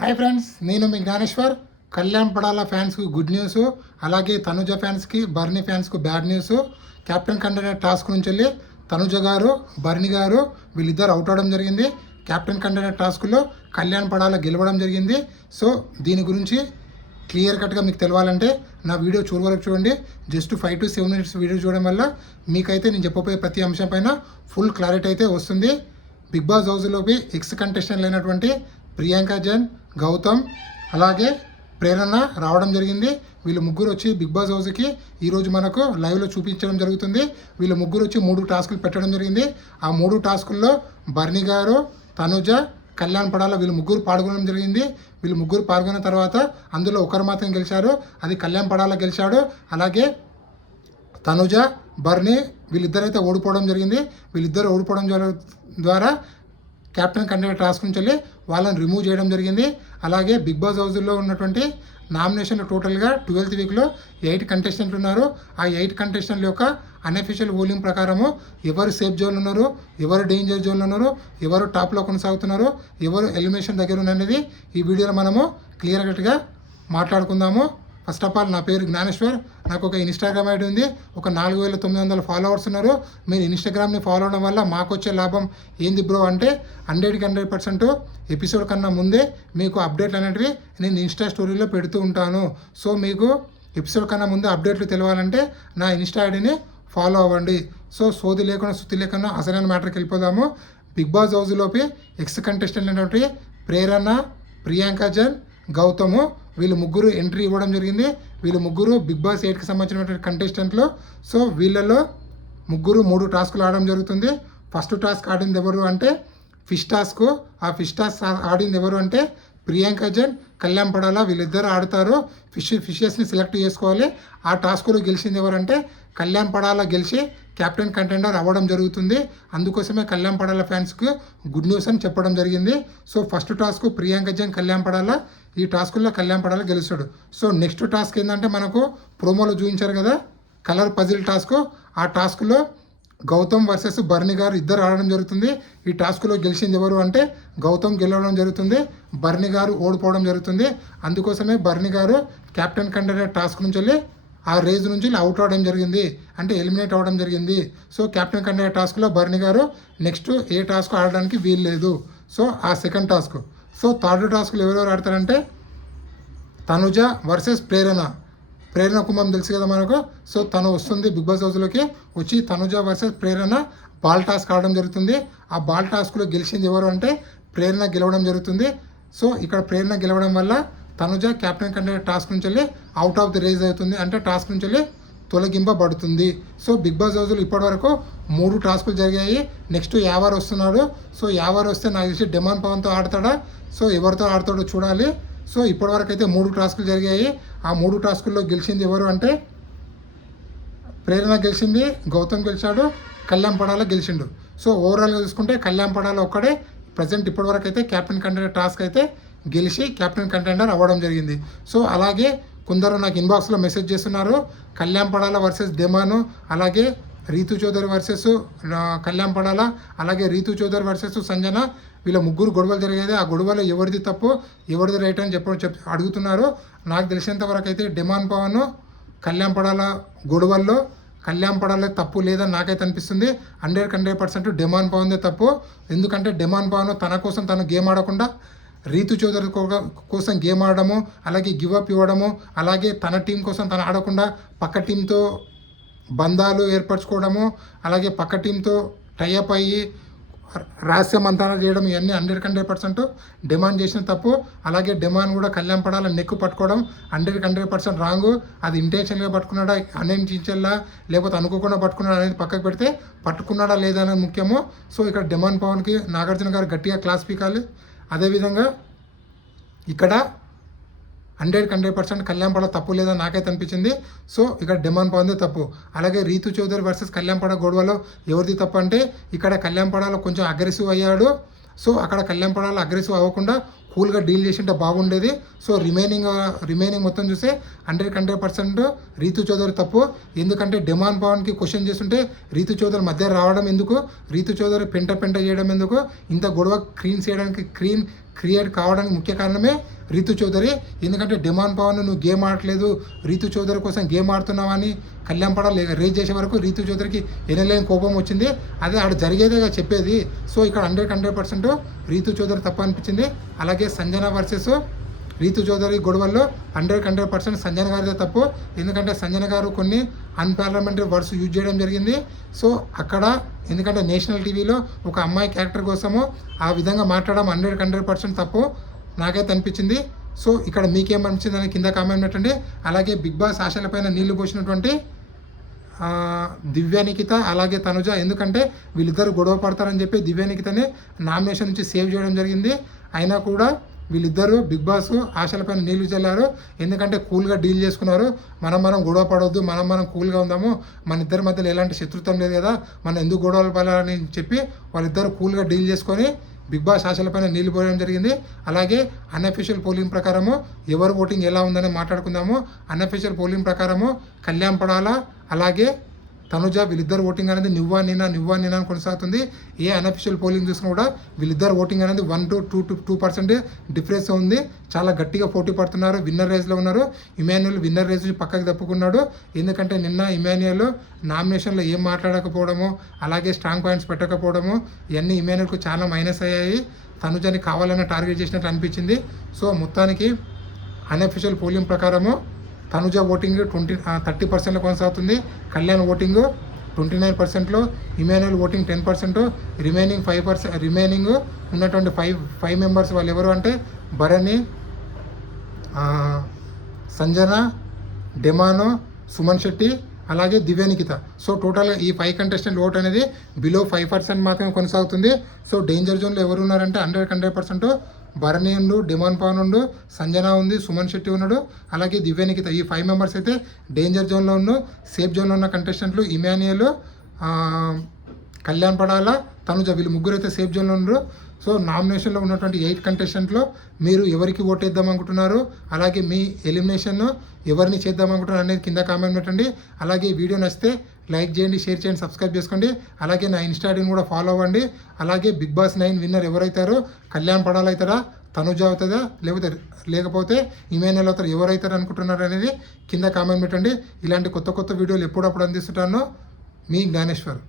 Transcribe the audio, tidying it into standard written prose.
Hi friends, నేను మీ జ్ఞానేశ్వర్. కళ్యాణ్ పడాల ఫ్యాన్స్కి good news, అలాగే తనుజ ఫ్యాన్స్కి బర్నీ ఫ్యాన్స్కి bad news. Captain contender task నుంచి వెళ్ళి తనుజ గారు బర్నీ గారు వీళ్ళిద్దరు అవుట్ అవడం జరిగింది. కెప్టెన్ కంటెండర్ టాస్క్లో కళ్యాణ్ పడాల గెలవడం జరిగింది. సో దీని గురించి క్లియర్ కట్గా మీకు తెలవాలంటే నా వీడియో చూడ వరకు చూడండి. జస్ట్ 5 to 7 minutes వీడియో చూడడం వల్ల మీకైతే నేను చెప్పబోయే ప్రతి అంశం పైన ఫుల్ క్లారిటీ అయితే వస్తుంది. బిగ్ బాస్ హౌస్లోకి ఎక్స్ కంటెస్టెంట్లు అయినటువంటి ప్రియాంక జైన్, గౌతమ్ అలాగే ప్రేరణ రావడం జరిగింది. వీళ్ళు ముగ్గురు వచ్చి బిగ్ బాస్ హౌస్కి ఈరోజు మనకు లైవ్లో చూపించడం జరుగుతుంది. వీళ్ళు ముగ్గురు వచ్చి 3 టాస్కులు పెట్టడం జరిగింది. ఆ 3 టాస్కుల్లో బర్నీ గారు, తనుజ, కళ్యాణ్ పడాల వీళ్ళు ముగ్గురు పాల్గొనడం జరిగింది. వీళ్ళు ముగ్గురు పాల్గొన్న తర్వాత అందులో ఒకరు మాత్రం గెలిచారు, అది కళ్యాణ్ పడాల గెలిచాడు. అలాగే తనుజ, బర్నీ వీళ్ళిద్దరైతే ఓడిపోవడం జరిగింది. వీళ్ళిద్దరు ఓడిపోవడం ద్వారా కెప్టెన్ కంటెండర్ టాస్క్ నుంచి వెళ్ళి వాళ్ళని రిమూవ్ చేయడం జరిగింది. అలాగే బిగ్ బాస్ హౌస్లో ఉన్నటువంటి నామినేషన్లు టోటల్గా 12th వీక్లో 8 కంటెస్టెంట్లు ఉన్నారు. ఆ 8 కంటెస్టెంట్ల యొక్క అన్అఫీషియల్ ఓలింగ్ ప్రకారము ఎవరు సేఫ్ జోన్లో ఉన్నారు, ఎవరు డేంజర్ జోన్లో ఉన్నారు, ఎవరు టాప్లో కొనసాగుతున్నారు, ఎవరు ఎలిమినేషన్ దగ్గర ఉన్నది ఈ వీడియోలో మనము క్లియర్ కట్గా మాట్లాడుకుందాము. ఫస్ట్ ఆఫ్ ఆల్, నా పేరు జ్ఞానేశ్వర్. నాకు ఒక ఇన్స్టాగ్రామ్ ఐడి ఉంది. ఒక 4900 ఫాలోవర్స్ ఉన్నారు. మీరు ఇన్స్టాగ్రామ్ని ఫాలో అవడం వల్ల మాకు వచ్చే లాభం ఏంది బ్రో అంటే 100% ఎపిసోడ్ కన్నా ముందే మీకు అప్డేట్లు అనేటివి నేను ఇన్స్టా స్టోరీలో పెడుతూ ఉంటాను. సో మీకు ఎపిసోడ్ కన్నా ముందే అప్డేట్లు తెలియాలంటే నా ఇన్స్టా ఐడిని ఫాలో అవ్వండి. సో సోది లేకుండా సుత్తి లేకుండా అసలైన మ్యాటర్కి వెళ్ళిపోదాము. బిగ్ బాస్ హౌస్లోకి ఎక్స్ కంటెస్టెంట్ అయినటువంటి ప్రేరణ, ప్రియాంక జైన్, గౌతము వీళ్ళు ముగ్గురు ఎంట్రీ ఇవ్వడం జరిగింది. వీళ్ళు ముగ్గురు బిగ్ బాస్ 8కి సంబంధించినటువంటి కంటెస్టెంట్లు. సో వీళ్ళలో ముగ్గురు 3 టాస్కులు ఆడడం జరుగుతుంది. ఫస్ట్ టాస్క్ ఆడింది ఎవరు అంటే ఫిష్ టాస్క్. ఆ ఫిష్ టాస్క్ ఆడింది ఎవరు అంటే ప్రియాంక జైన్, కళ్యాణ్ పడాల వీళ్ళిద్దరు ఆడతారు. ఫిషెస్ని సెలెక్ట్ చేసుకోవాలి. ఆ టాస్కులో గెలిచింది ఎవరంటే కళ్యాణ్ పడాల గెలిచి కెప్టెన్ కంటెండర్ అవ్వడం జరుగుతుంది. అందుకోసమే కళ్యాణ్ పడాల ఫ్యాన్స్కి గుడ్ న్యూస్ అని చెప్పడం జరిగింది. So first task Priyanka Jain, Kalyan Padala. ఈ టాస్కుల్లో కళ్యాణ్ పడాల గెలుస్తాడు. సో నెక్స్ట్ టాస్క్ ఏంటంటే మనకు ప్రోమోలో చూపించారు కదా కలర్ పజిల్ టాస్క్. ఆ టాస్క్లో గౌతమ్ వర్సెస్ బర్నీ గారు ఇద్దరు ఆడడం జరుగుతుంది. ఈ టాస్క్లో గెలిచింది ఎవరు అంటే గౌతమ్ గెలవడం జరుగుతుంది, బర్నీ గారు ఓడిపోవడం జరుగుతుంది. అందుకోసమే బర్నీ గారు కెప్టెన్ కంటెండర్ టాస్క్ నుంచి వెళ్ళి ఆ రేజ్ నుంచి అవుట్ అవడం జరిగింది, అంటే ఎలిమినేట్ అవ్వడం జరిగింది. సో కెప్టెన్ కంటెండర్ టాస్క్లో బర్నీ గారు నెక్స్ట్ ఏ టాస్క్ ఆడడానికి వీలు లేదు. సో ఆ సెకండ్ టాస్క్. సో థర్డ్ టాస్క్లో ఎవరెవరు ఆడతారంటే తనుజ వర్సెస్ ప్రేరణ. ప్రేరణ కుమార్ తెలుసు కదా మనకు. సో తను వస్తుంది బిగ్ బాస్ హౌస్లోకి. వచ్చి తనుజ వర్సెస్ ప్రేరణ బాల్ టాస్క్ ఆడడం జరుగుతుంది. ఆ బాల్ టాస్క్లో గెలిచింది ఎవరు అంటే ప్రేరణ గెలవడం జరుగుతుంది. సో ఇక్కడ ప్రేరణ గెలవడం వల్ల తనుజ కెప్టెన్ కంటెండర్ టాస్క్ నుంచి వెళ్ళి అవుట్ ఆఫ్ ది రేస్ అవుతుంది, అంటే టాస్క్ నుంచి వెళ్ళి తొలగింపబడుతుంది. సో బిగ్ బాస్ హౌస్లో ఇప్పటివరకు 3 టాస్కులు జరిగాయి. నెక్స్ట్ యావర్ వస్తున్నాడు. సో యావర్ వస్తే నాకు తెలిసి డిమాండ్ పవన్తో ఆడతాడా, సో ఎవరితో ఆడతాడో చూడాలి. సో ఇప్పటివరకు అయితే 3 టాస్కులు జరిగాయి. ఆ 3 టాస్కుల్లో గెలిచింది ఎవరు అంటే ప్రేరణ గెలిచింది, గౌతమ్ గెలిచాడు, కళ్యాణ్ పడాల గెలిచిండు. సో ఓవరాల్గా చూసుకుంటే కళ్యాణ్ పడాల ఒక్కడే ప్రజెంట్ ఇప్పటివరకు అయితే కెప్టెన్ కంటెండర్ టాస్క్ అయితే గెలిచి కెప్టెన్ కంటెండర్ అవ్వడం జరిగింది. సో అలాగే కొందరు నాకు ఇన్బాక్స్లో మెసేజ్ చేస్తున్నారు కళ్యాణ్ పడాల వర్సెస్ డెమాను, అలాగే రీతు చౌదరి వర్సెస్ కళ్యాణ్ పడాల, అలాగే రీతు చౌదరి వర్సెస్ సంజన. వీళ్ళ ముగ్గురు గొడవలు జరిగేది. ఆ గొడవలో ఎవరిది తప్పు ఎవరిది రైట్ అని అడుగుతున్నారు. నాకు తెలిసినంత వరకు అయితే డిమాండ్ పవన్ కళ్యాణ్ పడాల గొడవల్లో కళ్యాణ్ పడాల తప్పు లేదని నాకైతే అనిపిస్తుంది. 100% డిమాండ్ పవన్దే తప్పు. ఎందుకంటే డిమాండ్ పవన్ తన కోసం తను గేమ్ ఆడకుండా రీతు చౌదరి కోసం గేమ్ ఆడడము, అలాగే గివప్ ఇవ్వడము, అలాగే తన టీం కోసం తను ఆడకుండా పక్క టీంతో బంధాలు ఏర్పరచుకోవడము, అలాగే పక్క టీంతో టైఅప్ అయ్యి రహస్య మంతనాలు చేయడం, ఇవన్నీ 100% డిమాండ్ చేసిన తప్పు. అలాగే డిమాండ్ కూడా కళ్యాణ్ పడాల నెక్కు పట్టుకోవడం 100% రాంగు. అది ఇంటెన్షన్గా పట్టుకున్నాడా, అన్ఇంటెన్షన్లా, లేకపోతే అనుకోకుండా పట్టుకున్నాడా అనేది పక్కకు పెడితే పట్టుకున్నాడా లేదా అనేది ముఖ్యము. సో ఇక్కడ డిమాండ్ పవన్కి నాగార్జున గారు గట్టిగా క్లాస్ పీకాలి. అదేవిధంగా ఇక్కడ 100% కళ్యాణ్ పడాల తప్పు లేదని నాకైతే అనిపించింది. సో ఇక్కడ డిమాండ్ పవన్దే తప్పు. అలాగే రీతు చౌదరి వర్సెస్ కళ్యాణ్ పడాల గొడవలో ఎవరిది తప్పు అంటే ఇక్కడ కళ్యాణ్ పడాల కొంచెం అగ్రెసివ్ అయ్యాడు. సో అక్కడ కళ్యాణ్ పడాల అగ్రెసివ్ అవ్వకుండా కూల్గా డీల్ చేసింటే బాగుండేది. సో రిమైనింగ్ మొత్తం చూస్తే 100% రీతు చౌదరి తప్పు. ఎందుకంటే డిమాండ్ పవన్కి క్వశ్చన్ చేస్తుంటే రీతు చౌదరి మధ్య రావడం ఎందుకు, రీతు చౌదరి పెంట చేయడం ఎందుకు, ఇంత గొడవ క్లీన్ క్రియేట్ కావడానికి ముఖ్య కారణమే రీతు చౌదరి. ఎందుకంటే డిమాండ్ పవన్ నువ్వు గేమ్ ఆడట్లేదు, రీతు చౌదరి కోసం గేమ్ ఆడుతున్నావని కళ్యాణ్ పడాల్ రేజ్ చేసే వరకు రీతు చౌదరికి ఎనలేని కోపం వచ్చింది. అదే ఆడ జరిగేదేగా చెప్పేది. సో ఇక్కడ 100% రీతు చౌదరి తప్పు అనిపించింది. అలాగే సంజన వర్సెస్ రీతు చౌదరి గొడవల్లో 100% సంజన గారిదే తప్పు. ఎందుకంటే సంజన గారు కొన్ని అన్పార్లమెంటరీ వర్డ్స్ యూజ్ చేయడం జరిగింది. సో అక్కడ ఎందుకంటే నేషనల్ టీవీలో ఒక అమ్మాయి క్యారెక్టర్ కోసము ఆ విధంగా మాట్లాడడం 100% తప్పు నాకైతే అనిపించింది. సో ఇక్కడ మీకేమనిపించింది అని కింద కామెంట్ పెట్టండి. అలాగే బిగ్ బాస్ ఆశలపైన నీళ్లు పోసినటువంటి దివ్యానికిత అలాగే తనుజ, ఎందుకంటే వీళ్ళిద్దరు గొడవ పడతారని చెప్పి దివ్యానికితని నామినేషన్ నుంచి సేవ్ చేయడం జరిగింది. అయినా కూడా వీళ్ళిద్దరూ బిగ్ బాస్ ఆశలపైన నీళ్లు చల్లారు. ఎందుకంటే కూల్గా డీల్ చేసుకున్నారు. మనం గొడవ పడవద్దు, మనం కూల్గా ఉందాము, మన ఇద్దరి మధ్యలో ఎలాంటి శత్రుత్వం లేదు కదా, మనం ఎందుకు గొడవలు పడాలని చెప్పి వాళ్ళిద్దరు కూల్గా డీల్ చేసుకొని బిగ్ బాస్ ఆశలపైన నీళ్లు పోయడం జరిగింది. అలాగే అన్అఫీషియల్ పోలింగ్ ప్రకారము ఎవరు ఓటింగ్ ఎలా ఉందని మాట్లాడుకుందాము. అన్అఫీషియల్ పోలింగ్ ప్రకారము కళ్యాణ్ పడాల అలాగే తనుజ వీళ్ళిద్దరు ఓటింగ్ అనేది నువ్వా నేనా అని కొనసాగుతుంది. ఏ అన్అఫీషియల్ పోలింగ్ చూసినా కూడా వీళ్ళిద్దరు ఓటింగ్ అనేది 1 to 2% డిఫరెన్స్ ఉంది. చాలా గట్టిగా పోటీ పడుతున్నారు. విన్నర్ రేస్లో ఉన్నారు. ఇమాన్యుయల్ విన్నర్ రేస్ నుంచి పక్కకి తప్పుకున్నాడు. ఎందుకంటే నిన్న ఇమాన్యుయల్ నామినేషన్లో ఏం మాట్లాడకపోవడము అలాగే స్ట్రాంగ్ పాయింట్స్ పెట్టకపోవడము ఇవన్నీ ఇమాన్యుయల్కు చాలా మైనస్ అయ్యాయి. తనుజని కావాలని టార్గెట్ చేసినట్టు అనిపించింది. సో మొత్తానికి అన్అఫీషియల్ పోలింగ్ ప్రకారము తనుజ ఓటింగ్ 30% కొనసాగుతుంది. Kalyan voting 29%, Emmanuel voting 10%, remaining 5% remaining ఉన్నటువంటి ఫైవ్ మెంబర్స్ వాళ్ళు ఎవరు అంటే భరణి, సంజన, డెమానో, సుమన్ శెట్టి అలాగే దివ్యానికిత. సో టోటల్గా ఈ 5 కంటెస్టెంట్ ఓట్ అనేది బిలో 5% మాత్రమే కొనసాగుతుంది. సో డేంజర్ జోన్లో ఎవరు ఉన్నారంటే 100% భరణి ఉండు, డిమాండ్ పవన్ ఉండు, సంజన ఉంది, సుమన్ శెట్టి ఉన్నాడు, అలాగే దివ్యానికిత. ఈ 5 మెంబర్స్ అయితే డేంజర్ జోన్లో ఉన్న సేఫ్ జోన్లో ఉన్న కంటెస్టెంట్లు ఇమాన్యుయల్, కళ్యాణ్ పడాల, తనుజ వీళ్ళు ముగ్గురు అయితే సేఫ్ జోన్లో ఉన్నారు. సో నామినేషన్లో ఉన్నటువంటి 8 కంటెస్టెంట్లో మీరు ఎవరికి ఓటేద్దాం అనుకుంటున్నారు, అలాగే మీ ఎలిమినేషన్ ఎవరిని చేద్దాం అనుకుంటున్నారు అనేది కింద కామెంట్ పెట్టండి. అలాగే ఈ వీడియో నచ్చితే లైక్ చేయండి, షేర్ చేయండి, సబ్స్క్రైబ్ చేసుకోండి. అలాగే నా ఇన్స్టాగ్రామ్ కూడా ఫాలో అవ్వండి. అలాగే బిగ్ బాస్ 9 విన్నర్ ఎవరైతారో కళ్యాణ్ పడాల్ అవుతారా, తనుజ అవుతుందా లేకపోతే ఇమాన్యుయల్ అవుతారు, ఎవరైతారు అనుకుంటున్నారు అనేది కింద కామెంట్ పెట్టండి. ఇలాంటి కొత్త వీడియోలు ఎప్పుడప్పుడు అందిస్తుంటానో మీ జ్ఞానేశ్వర్.